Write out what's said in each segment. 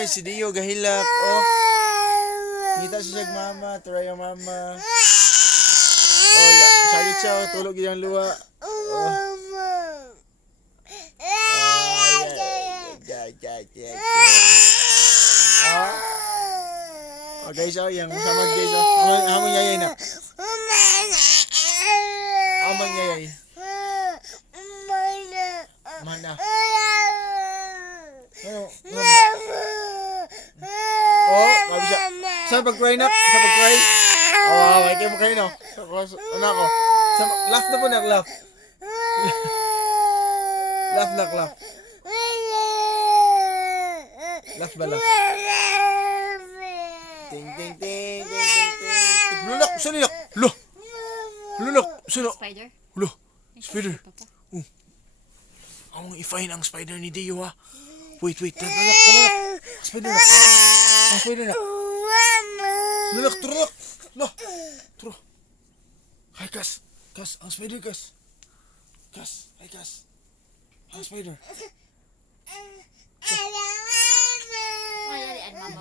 guys, si Dio gahilak. Oh. Ngita siya sa mama, turay ang mama. Oh, sakit siya, tulog yung luwa. Oh. Oh, guys, oh, yang sama guys, oh. Hamon yayay na. Hamon yayay. Mana? Ano? Oh, mabi siya. Saan pag-cry na? Saan pag-cry? Oh, may kayo mo kayo, no? Anak ko. Laugh na po na, laugh. Laugh, laugh, laugh. Laugh ba, laugh? Ting, ting, ting, ting, ting, ting. Lulak, saan nilak? Lulak. Lulak, saan? Spider? Lulak, spider. Ang i-fine ang spider ni Dio, ha? Wait, talak. Spider na. Ang spider na. Lulak, turulak. Lah, turo. Hai, Kas. Kas, ang spider, Kas. Kas, hai, Kas. Ang spider. Ay, alian mama.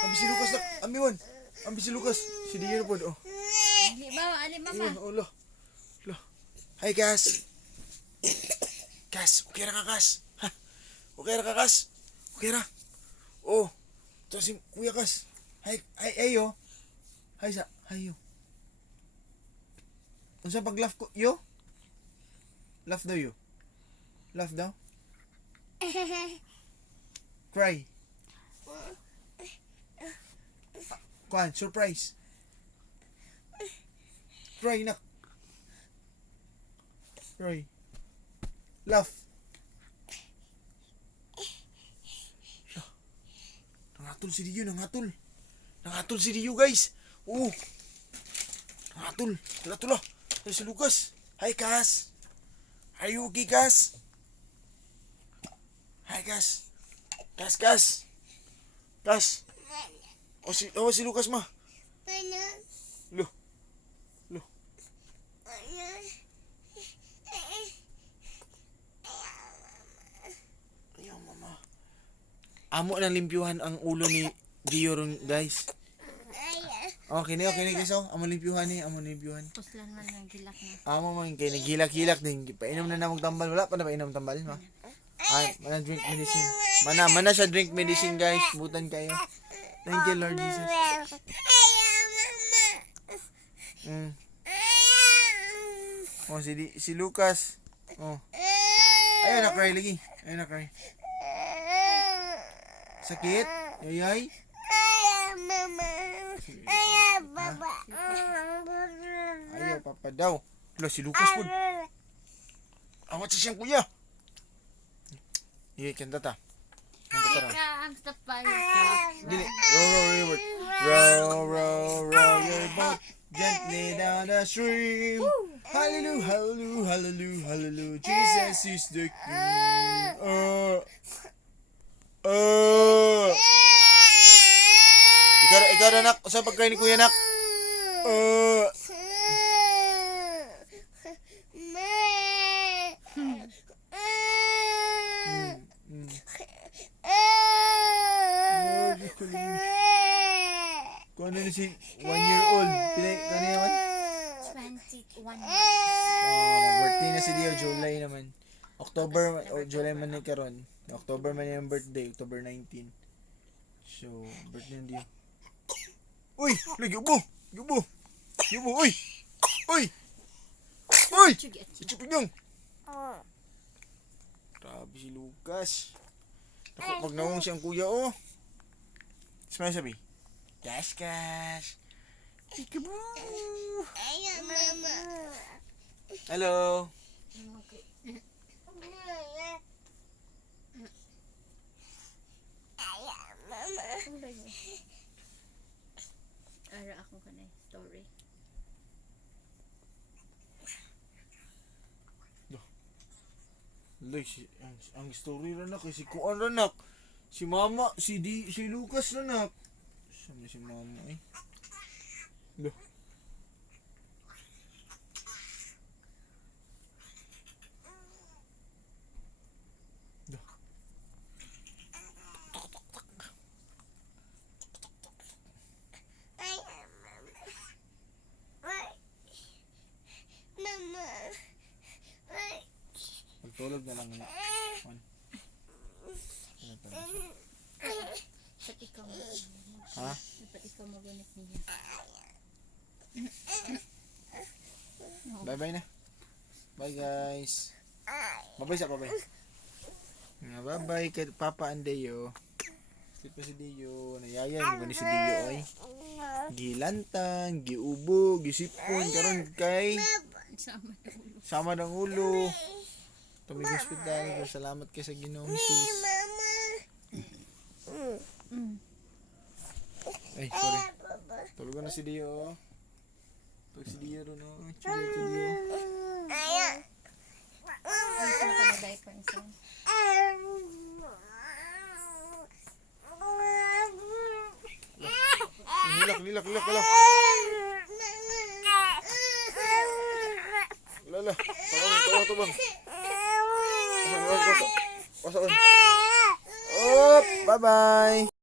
Ambil si Lucas nak. Ambil si Lucas. Si Dio na po. Oh. Ali mama. Oh, loh. Hai, Kas. Kas, okay ra ka, Kas? Ha? Okay ra ka, Kas? Okay ra? Oh, ito si Kuya Kas. Hay, yo. Hay, yo. Ano sa pag-laugh ko? Yo? Laugh daw, yo. Laugh daw? Cry. Kuan, surprise. Cry, nak. Cry. Laugh. Nangatol si Dio, nangatol. Nangatol si Dio, guys. Oh. Nangatol. Tula. Ay, si Lucas. Hi, Kas. Are you okay, Kas? Hi, Kas. Kas. Oh, si Lucas, ma. Lo. Ayaw, mama. Amo nang limpyuhan ang ulo ni Dio ron, guys. Okay na guys, oh. Amo limpyuhan. Puslan man ng gilak na. Amo man kay nagilak-hilak din. Painom na namog tambal. Wala pa na painom tambal, ma. Ay, mana drink medicine. Mana siya drink medicine, guys. Butan kayo. Thank you, Lord Jesus. Oh, si Lucas. Oh. Ayun na cry lagi. Sakit? Ayay. Ayaw, papa daw. Wala, si Lucas po. Awat siya siyang kuya. Kanta ta. Ang sapay ka. Dili. Row your boat gently down the stream. Hallelujah. Jesus is the King. Ikaw na, nak. Saan pagkain ni kuya, nak? Kung ano na si 1-year-old. Kano naman? 21. Birthday na si Dio. July naman. July man na karon. October man yung birthday. October 19. So, birthday na Dio. Uy! Yubo! Uy! Ichupin yung! Grabe si Lucas. Pag nawang siyang kuya, oh. Smile sabi. Cash. Peekaboo! Hello! Ara ako kanay story. Ang story ranak, si Kuan ranak, si Mama, si Lucas ranak. Sama si Mama eh. Loh. Sulod na lang niya. 1. Dapat ikaw Ha? dapat ikaw magunit niya. Bye-bye na. Bye guys. Bye-bye sa bye-bye. Nga, bye-bye kay Papa and Deo. Sleep pa si Deo. Nayayan mo ni si Deo ay. Gilantang, giubo, gisipon karon kay Sama na ulo. sama ng ulo. Tumig hospital. Salamat kay sa Ginoong Jesus. Ay, sorry. Tulog na si Dio. Tulog si Dio ron, oh. Chula si Dio. Ang sa mga diaper sa. Lilak. Lala. Tawang. Bye-bye.